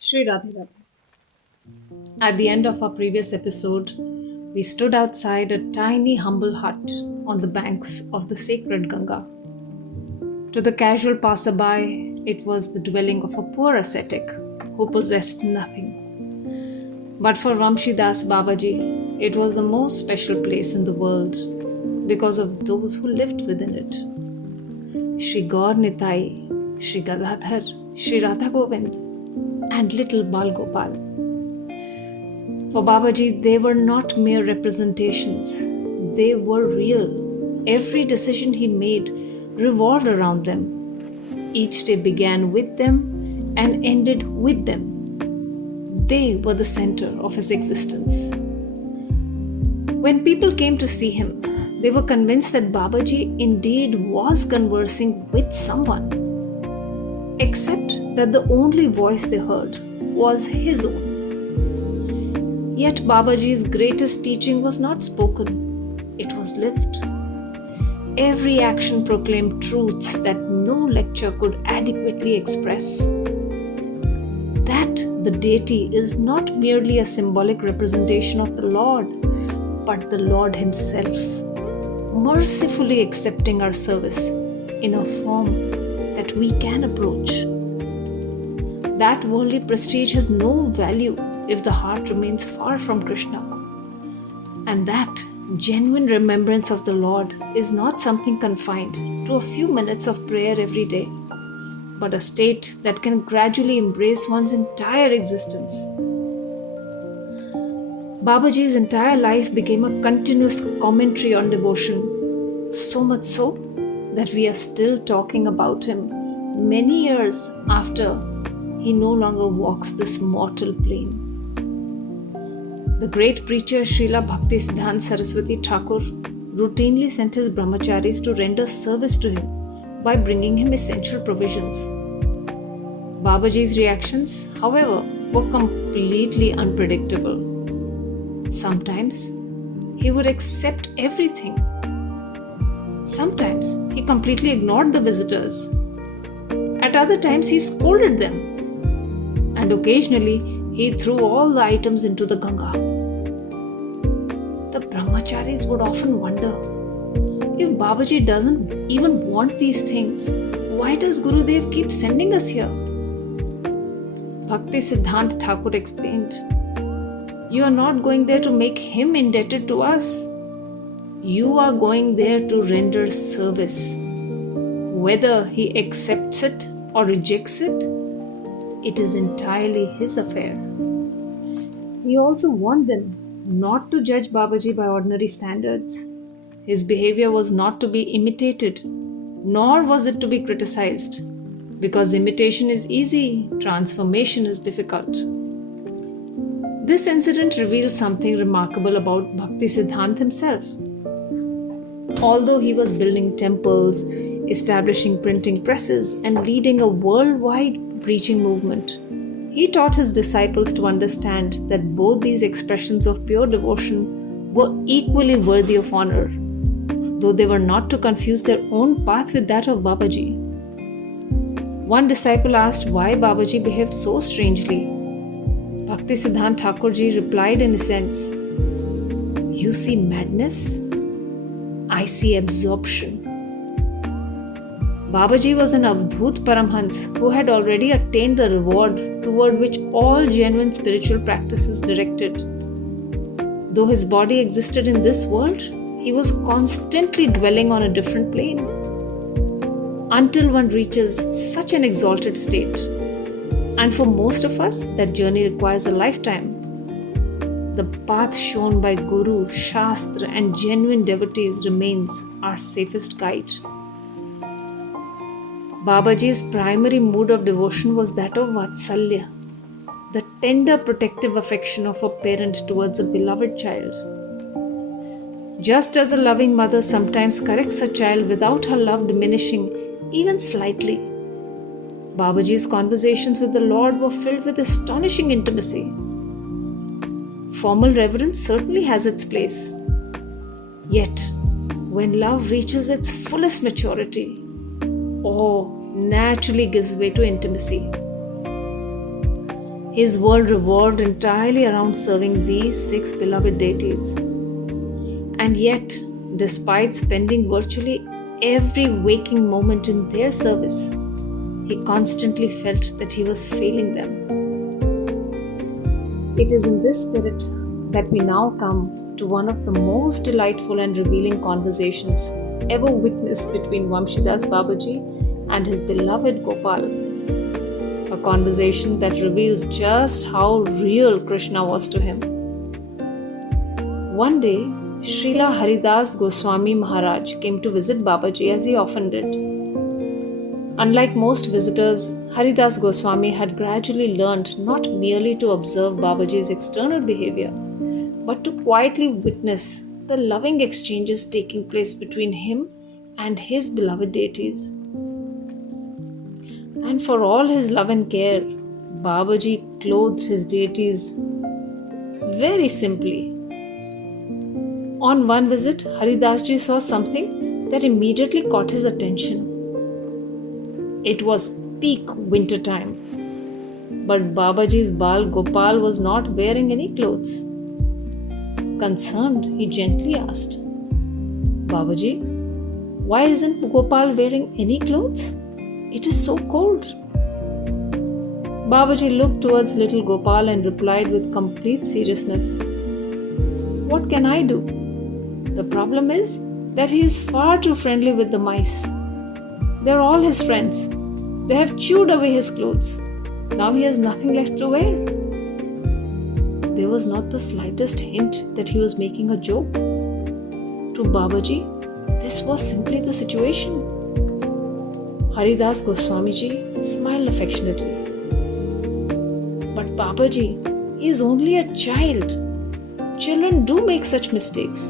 Shri Radhe Radhe. At the end of our previous episode, we stood outside a tiny, humble hut on the banks of the sacred Ganga. To the casual passerby, it was the dwelling of a poor ascetic who possessed nothing. But for Vamshi Das Babaji, it was the most special place in the world because of those who lived within it. Shri Gaur Nitai, Shri Gadadhar, Shri Radha Govind, and little Bal Gopal. For Babaji, they were not mere representations, they were real. Every decision he made revolved around them. Each day began with them and ended with them. They were the center of his existence. When people came to see him, they were convinced that Babaji indeed was conversing with someone, except that the only voice they heard was his own. Yet Babaji's greatest teaching was not spoken, it was lived. Every action proclaimed truths that no lecture could adequately express. That the deity is not merely a symbolic representation of the Lord, but the Lord Himself, mercifully accepting our service in a form that we can approach. That worldly prestige has no value if the heart remains far from Krishna. And that genuine remembrance of the Lord is not something confined to a few minutes of prayer every day, but a state that can gradually embrace one's entire existence. Babaji's entire life became a continuous commentary on devotion, so much so that we are still talking about him many years after he no longer walks this mortal plane. The great preacher Srila Bhakti Siddhanta Saraswati Thakur routinely sent his brahmacharis to render service to him by bringing him essential provisions. Babaji's reactions, however, were completely unpredictable. Sometimes he would accept everything. Sometimes he completely ignored the visitors. At other times he scolded them. And occasionally he threw all the items into the Ganga. The brahmacharis would often wonder, if Babaji doesn't even want these things, why does Gurudev keep sending us here? Bhakti Siddhanta Thakur explained, you are not going there to make him indebted to us. You are going there to render service. Whether he accepts it or rejects it, it is entirely his affair. He also warned them not to judge Babaji by ordinary standards. His behavior was not to be imitated, nor was it to be criticized, because imitation is easy, transformation is difficult. This incident reveals something remarkable about Bhakti Siddhanta himself. Although he was building temples, establishing printing presses, and leading a worldwide preaching movement, he taught his disciples to understand that both these expressions of pure devotion were equally worthy of honor, though they were not to confuse their own path with that of Babaji. One disciple asked why Babaji behaved so strangely. Bhakti Siddhanta Thakurji replied in a sense, you see madness? I see absorption. Babaji was an Avdhut Paramhans who had already attained the reward toward which all genuine spiritual practice is directed. Though his body existed in this world, he was constantly dwelling on a different plane. Until one reaches such an exalted state, and for most of us, that journey requires a lifetime. The path shown by Guru, Shastra, and genuine devotees remains our safest guide. Babaji's primary mood of devotion was that of Vatsalya, the tender protective affection of a parent towards a beloved child. Just as a loving mother sometimes corrects a child without her love diminishing even slightly, Babaji's conversations with the Lord were filled with astonishing intimacy. Formal reverence certainly has its place. Yet, when love reaches its fullest maturity, awe naturally gives way to intimacy. His world revolved entirely around serving these 6 beloved deities. And yet, despite spending virtually every waking moment in their service, he constantly felt that he was failing them. It is in this spirit that we now come to one of the most delightful and revealing conversations ever witnessed between Vamshi Das Babaji and his beloved Gopal. A conversation that reveals just how real Krishna was to him. One day, Srila Haridas Goswami Maharaj came to visit Babaji as he often did. Unlike most visitors, Haridas Goswami had gradually learned not merely to observe Babaji's external behavior, but to quietly witness the loving exchanges taking place between him and his beloved deities. And for all his love and care, Babaji clothed his deities very simply. On one visit, Haridasji saw something that immediately caught his attention. It was peak winter time, but Babaji's Bal Gopal was not wearing any clothes. Concerned, he gently asked, "Babaji, why isn't Gopal wearing any clothes? It is so cold." Babaji looked towards little Gopal and replied with complete seriousness, "What can I do? The problem is that he is far too friendly with the mice. They're all his friends. They have chewed away his clothes. Now he has nothing left to wear." There was not the slightest hint that he was making a joke. To Babaji, this was simply the situation. Haridas Goswamiji smiled affectionately. "But Babaji, he is only a child. Children do make such mistakes.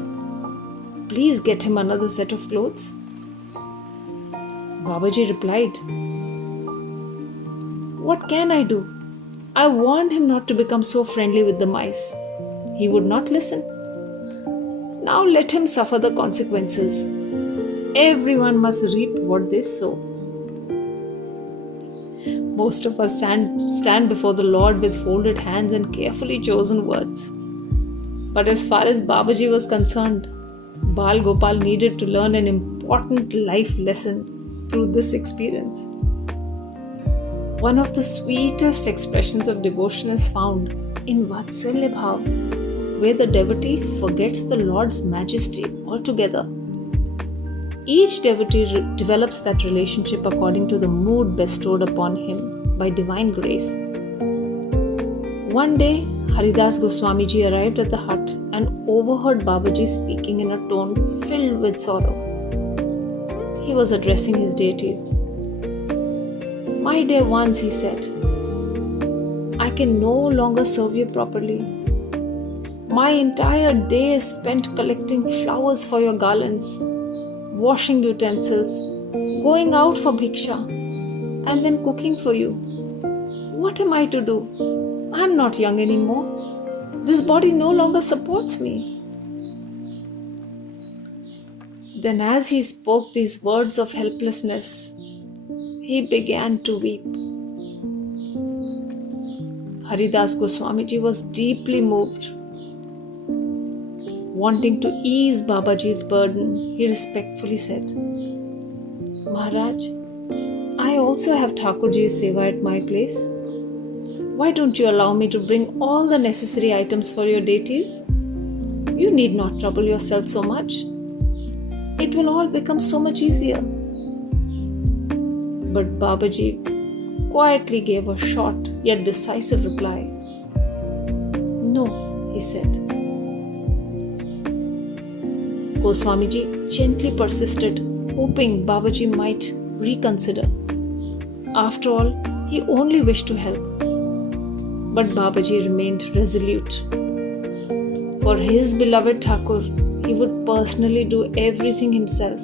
Please get him another set of clothes." Babaji replied, "What can I do? I warned him not to become so friendly with the mice. He would not listen. Now let him suffer the consequences. Everyone must reap what they sow." Most of us stand before the Lord with folded hands and carefully chosen words. But as far as Babaji was concerned, Bal Gopal needed to learn an important life lesson through this experience. One of the sweetest expressions of devotion is found in Vatsalya Bhav, where the devotee forgets the Lord's majesty altogether. Each devotee develops that relationship according to the mood bestowed upon him by divine grace. One day, Haridas Goswamiji arrived at the hut and overheard Babaji speaking in a tone filled with sorrow. He was addressing his deities. "My dear ones," he said, "I can no longer serve you properly. My entire day is spent collecting flowers for your garlands, washing utensils, going out for bhiksha, and then cooking for you. What am I to do? I'm not young anymore. This body no longer supports me." Then, as he spoke these words of helplessness, he began to weep. Haridas Goswamiji was deeply moved. Wanting to ease Babaji's burden, he respectfully said, "Maharaj, I also have Thakurji's seva at my place. Why don't you allow me to bring all the necessary items for your deities? You need not trouble yourself so much. It will all become so much easier." But Babaji quietly gave a short yet decisive reply. "No," he said. Goswamiji gently persisted, hoping Babaji might reconsider. After all, he only wished to help. But Babaji remained resolute. For his beloved Thakur, he would personally do everything himself,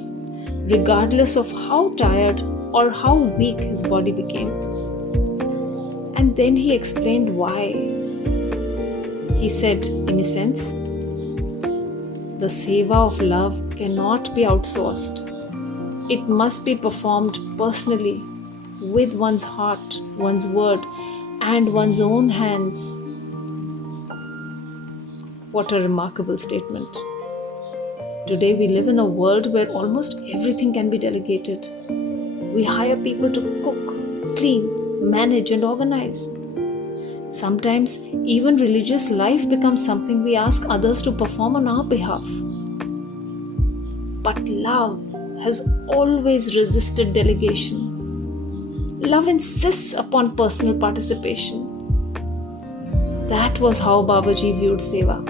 regardless of how tired or how weak his body became. And then he explained why. He said, in essence, the seva of love cannot be outsourced. It must be performed personally, with one's heart, one's word, and one's own hands. What a remarkable statement. Today we live in a world where almost everything can be delegated. We hire people to cook, clean, manage, and organize. Sometimes even religious life becomes something we ask others to perform on our behalf. But love has always resisted delegation. Love insists upon personal participation. That was how Babaji viewed Seva.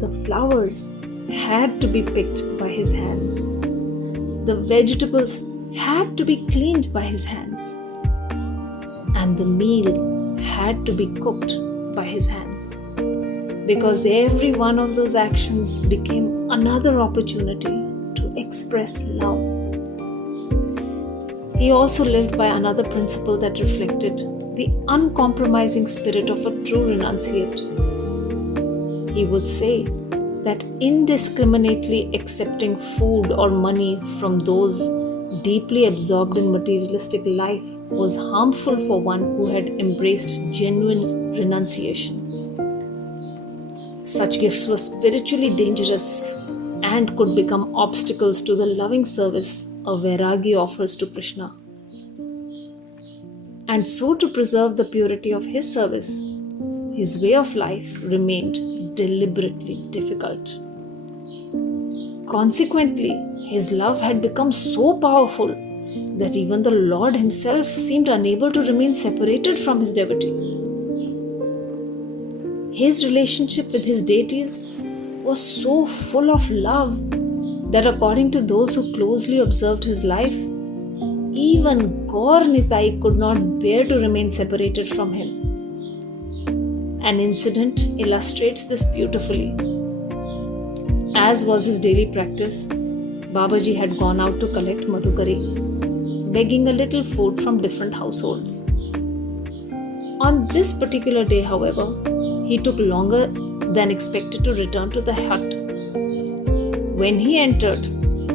The flowers had to be picked by his hands. The vegetables had to be cleaned by his hands. And the meal had to be cooked by his hands. Because every one of those actions became another opportunity to express love. He also lived by another principle that reflected the uncompromising spirit of a true renunciate. He would say that indiscriminately accepting food or money from those deeply absorbed in materialistic life was harmful for one who had embraced genuine renunciation. Such gifts were spiritually dangerous and could become obstacles to the loving service a Vairagi offers to Krishna. And so, to preserve the purity of his service, his way of life remained deliberately difficult. Consequently, his love had become so powerful that even the Lord himself seemed unable to remain separated from his devotee. His relationship with his deities was so full of love that, according to those who closely observed his life, even Gaur Nitai could not bear to remain separated from him. An incident illustrates this beautifully. As was his daily practice, Babaji had gone out to collect Madhukari, begging a little food from different households. On this particular day, however, he took longer than expected to return to the hut. When he entered,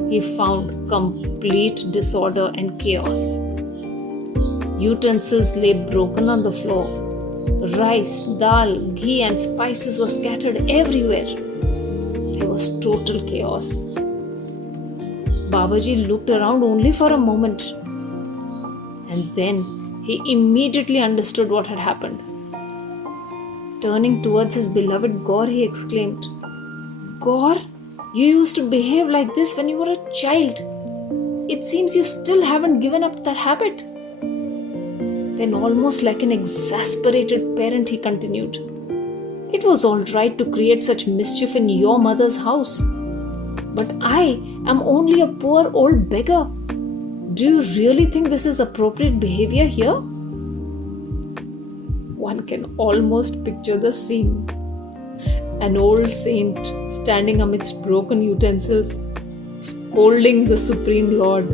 he found complete disorder and chaos. Utensils lay broken on the floor. Rice, dal, ghee and spices were scattered everywhere. There was total chaos. Babaji looked around only for a moment, and then he immediately understood what had happened. Turning towards his beloved Gaur, he exclaimed, "Gaur, you used to behave like this when you were a child. It seems you still haven't given up that habit." Then, almost like an exasperated parent, he continued, "It was all right to create such mischief in your mother's house, but I am only a poor old beggar. Do you really think this is appropriate behavior here?" One can almost picture the scene. An old saint standing amidst broken utensils, scolding the Supreme Lord,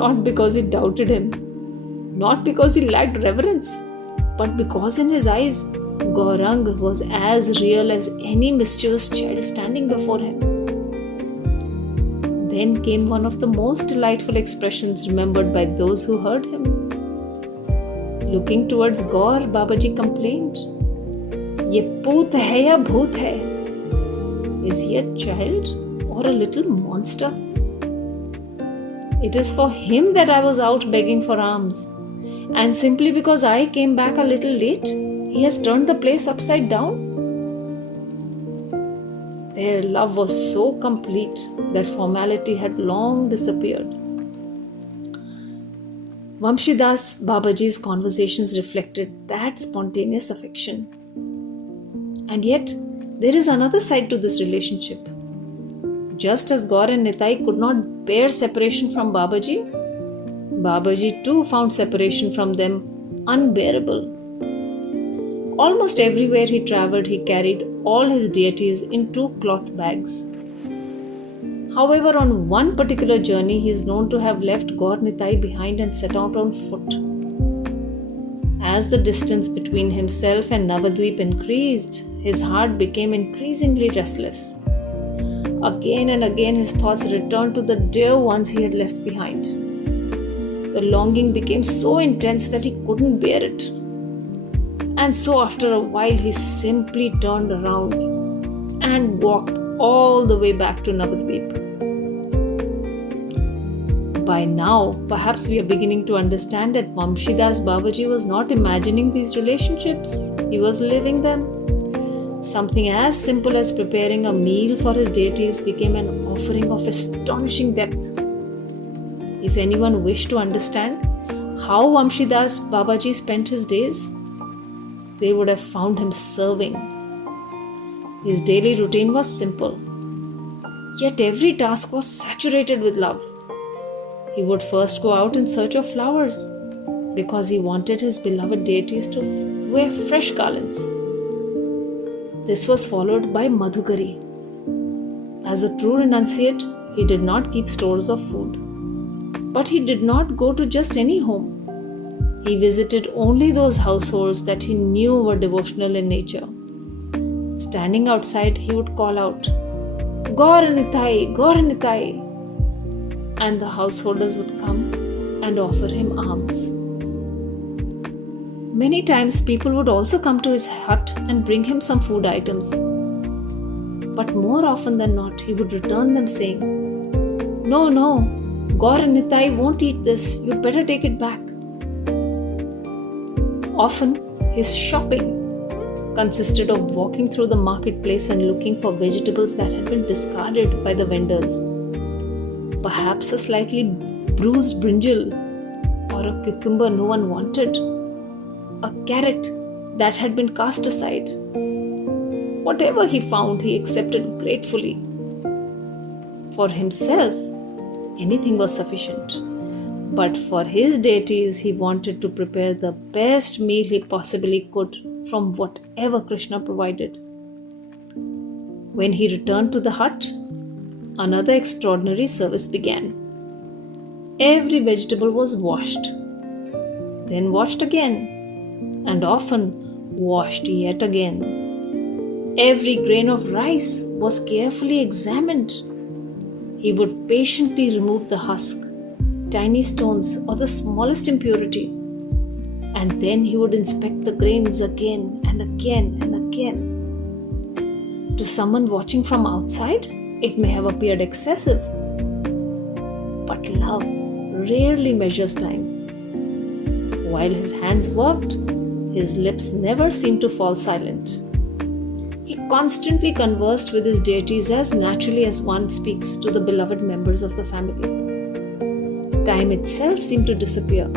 not because he doubted him, not because he lacked reverence, but because in his eyes, Gaurang was as real as any mischievous child standing before him. Then came one of the most delightful expressions remembered by those who heard him. Looking towards Gaur, Babaji complained, "Ye poot hai ya bhoot hai? Is he a child or a little monster? It is for him that I was out begging for alms, and simply because I came back a little late, he has turned the place upside down." Their love was so complete that formality had long disappeared. Vamshi Das Babaji's conversations reflected that spontaneous affection. And yet, there is another side to this relationship. Just as Gaur and Nitai could not bear separation from Babaji, Babaji too found separation from them unbearable. Almost everywhere he travelled, he carried all his deities in 2 cloth bags. However, on one particular journey, he is known to have left Gaur Nitai behind and set out on foot. As the distance between himself and Navadvip increased, his heart became increasingly restless. Again and again, his thoughts returned to the dear ones he had left behind. The longing became so intense that he couldn't bear it. And so after a while, he simply turned around and walked all the way back to Navadvip. By now, perhaps we are beginning to understand that Vamshi Das Babaji was not imagining these relationships, he was living them. Something as simple as preparing a meal for his deities became an offering of astonishing depth. If anyone wished to understand how Vamshi Das Babaji spent his days, they would have found him serving. His daily routine was simple, yet every task was saturated with love. He would first go out in search of flowers because he wanted his beloved deities to wear fresh garlands. This was followed by Madhukari. As a true renunciate, he did not keep stores of food. But he did not go to just any home. He visited only those households that he knew were devotional in nature. Standing outside, he would call out, "Gauranitai, Gauranitai," and the householders would come and offer him alms. Many times, people would also come to his hut and bring him some food items. But more often than not, he would return them saying, "No, no, Gaur and Nitai won't eat this, you better take it back." Often, his shopping consisted of walking through the marketplace and looking for vegetables that had been discarded by the vendors. Perhaps a slightly bruised brinjal or a cucumber no one wanted, a carrot that had been cast aside. Whatever he found, he accepted gratefully. For himself, anything was sufficient. But for his deities, he wanted to prepare the best meal he possibly could from whatever Krishna provided. When he returned to the hut, another extraordinary service began. Every vegetable was washed, then washed again, and often washed yet again. Every grain of rice was carefully examined. He would patiently remove the husk, tiny stones, or the smallest impurity, and then he would inspect the grains again and again and again. To someone watching from outside, it may have appeared excessive, but love rarely measures time. While his hands worked, his lips never seemed to fall silent. He constantly conversed with his deities as naturally as one speaks to the beloved members of the family. Time itself seemed to disappear.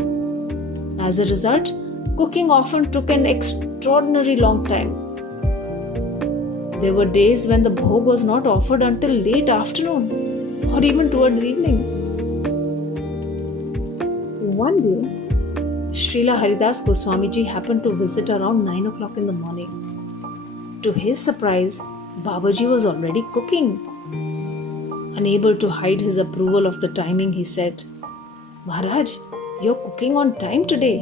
As a result, cooking often took an extraordinarily long time. There were days when the bhog was not offered until late afternoon or even towards evening. One day, Srila Haridas Goswamiji happened to visit around 9 o'clock in the morning. To his surprise, Babaji was already cooking. Unable to hide his approval of the timing, he said, "Maharaj, you're cooking on time today.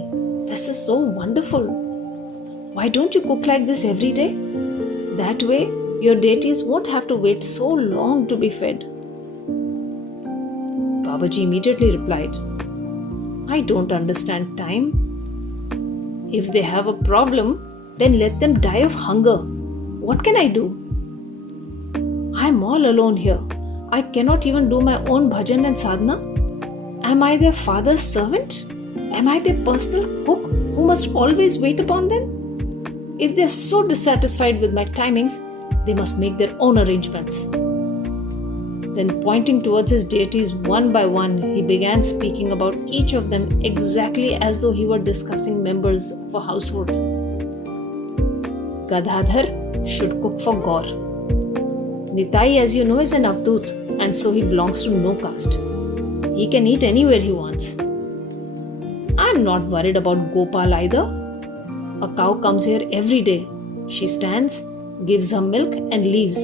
This is so wonderful. Why don't you cook like this every day? That way, your deities won't have to wait so long to be fed." Babaji immediately replied, "I don't understand time. If they have a problem, then let them die of hunger. What can I do? I'm all alone here. I cannot even do my own bhajan and sadhana. Am I their father's servant? Am I their personal cook who must always wait upon them? If they're so dissatisfied with my timings, they must make their own arrangements." Then, pointing towards his deities one by one, he began speaking about each of them exactly as though he were discussing members of a household. Gadadhar should cook for Gaur. Nitai, as you know, is an Avdut, and so he belongs to no caste. He can eat anywhere he wants. I'm not worried about Gopal either. A cow comes here every day. She stands, gives her milk, and leaves.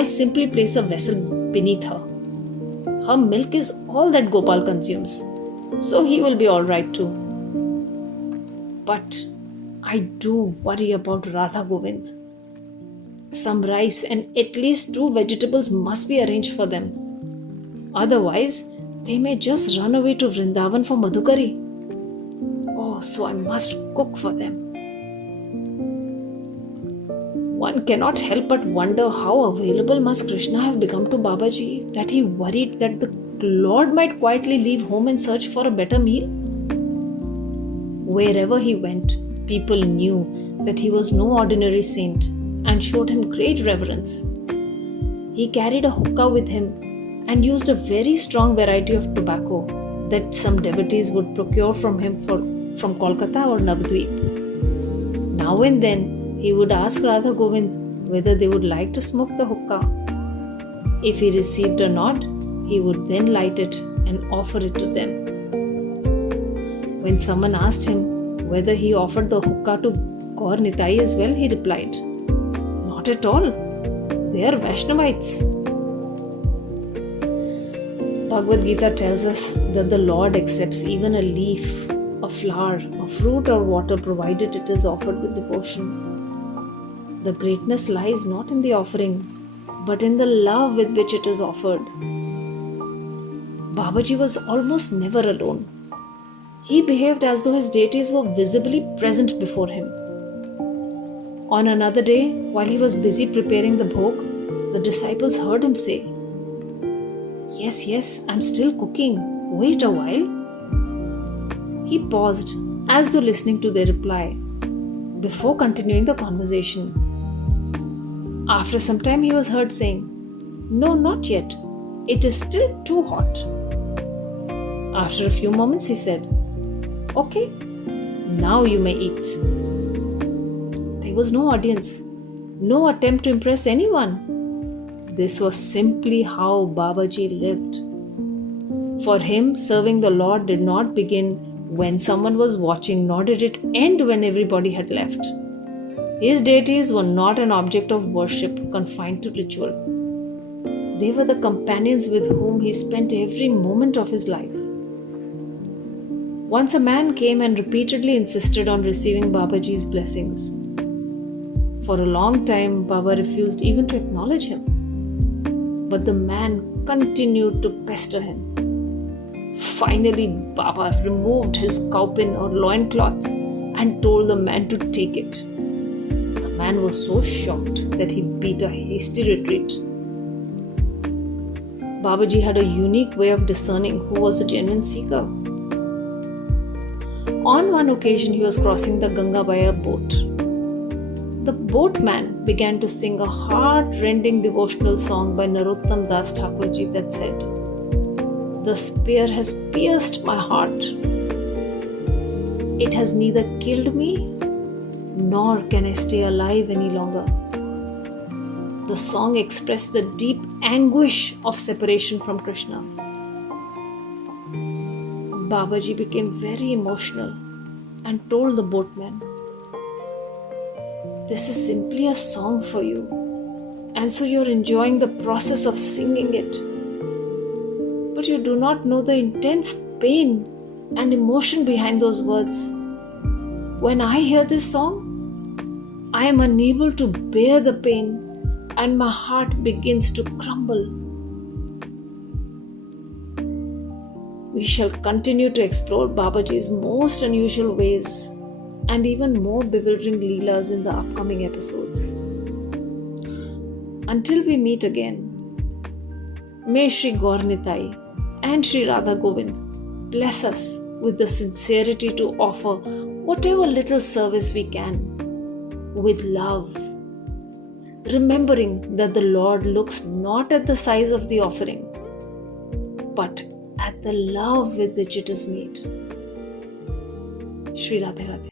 I simply place a vessel beneath her. Her milk is all that Gopal consumes, so he will be all right too. But I do worry about Radha Govind. Some rice and at least 2 vegetables must be arranged for them. Otherwise, they may just run away to Vrindavan for Madhukari. Oh, so I must cook for them. One cannot help but wonder how available must Krishna have become to Babaji that he worried that the Lord might quietly leave home in search for a better meal. Wherever he went, people knew that he was no ordinary saint and showed him great reverence. He carried a hookah with him and used a very strong variety of tobacco that some devotees would procure from him from Kolkata or Navadvip. Now and then, he would ask Radha Govind whether they would like to smoke the hookah. If he received a nod, he would then light it and offer it to them. When someone asked him whether he offered the hookah to Gaur Nitai as well, he replied, "Not at all. They are Vaishnavites." Bhagavad Gita tells us that the Lord accepts even a leaf, a flower, a fruit or water provided it is offered with devotion. The greatness lies not in the offering, but in the love with which it is offered. Babaji was almost never alone. He behaved as though his deities were visibly present before him. On another day, while he was busy preparing the bhog, the disciples heard him say, Yes, I'm still cooking. Wait a while." He paused as though listening to their reply before continuing the conversation. After some time, he was heard saying, "No, not yet. It is still too hot." After a few moments, he said, "Okay, now you may eat." There was no audience, no attempt to impress anyone. This was simply how Babaji lived. For him, serving the Lord did not begin when someone was watching, nor did it end when everybody had left. His deities were not an object of worship confined to ritual. They were the companions with whom he spent every moment of his life. Once a man came and repeatedly insisted on receiving Babaji's blessings. For a long time, Baba refused even to acknowledge him. But the man continued to pester him. Finally, Baba removed his kaupin or loincloth and told the man to take it. The man was so shocked that he beat a hasty retreat. Babaji had a unique way of discerning who was a genuine seeker. On one occasion, he was crossing the Ganga by a boat. The boatman began to sing a heart-rending devotional song by Narottam Das Thakurji that said, "The spear has pierced my heart. It has neither killed me, nor can I stay alive any longer." The song expressed the deep anguish of separation from Krishna. Babaji became very emotional and told the boatman, "This is simply a song for you, and so you're enjoying the process of singing it. But you do not know the intense pain and emotion behind those words. When I hear this song, I am unable to bear the pain and my heart begins to crumble." We shall continue to explore Babaji's most unusual ways and even more bewildering leelas in the upcoming episodes. Until we meet again, may Shri Gaur Nitai and Shri Radha Govind bless us with the sincerity to offer whatever little service we can with love, remembering that the Lord looks not at the size of the offering, but at the love with which it is made. Shri Radhe Radhe.